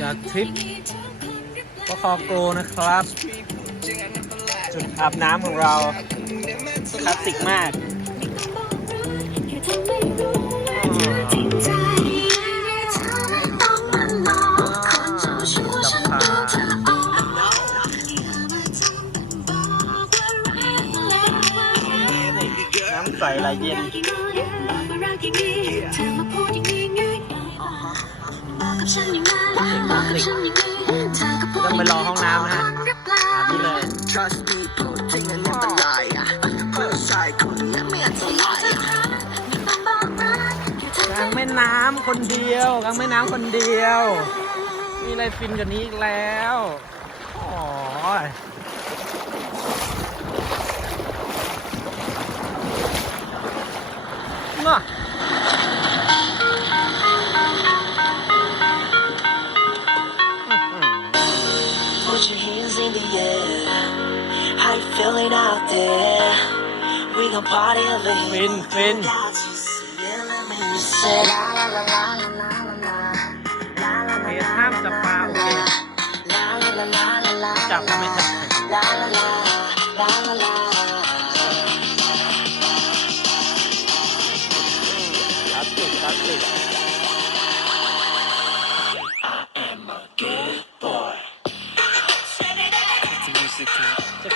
จากทริปปคอโกรนะครับ จุดอาบน้ำของเราคลาสสิกมากน้ำใสไหลเย็น ต้องไปรอห้องน้ำนะฮะอาบนี่เลย Trust me พูดจริงอันนี้ตลายอะเพื่อนชายคนนี้ไม่อันตรายอะกลางแม่น้ำคนเดียวกลางแม่น้ำคนเดียว มีอะไรฟินกว่านี้อีกแล้วโอ้ยน่ะ in the air. How you feeling out there? We gon' party a little. Win, win. La la la la จะ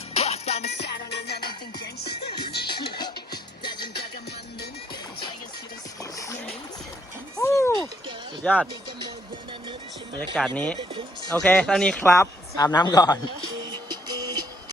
ยอดบรรยากาศนี้ โอเคเท่านี้ครับ อาบน้ำก่อน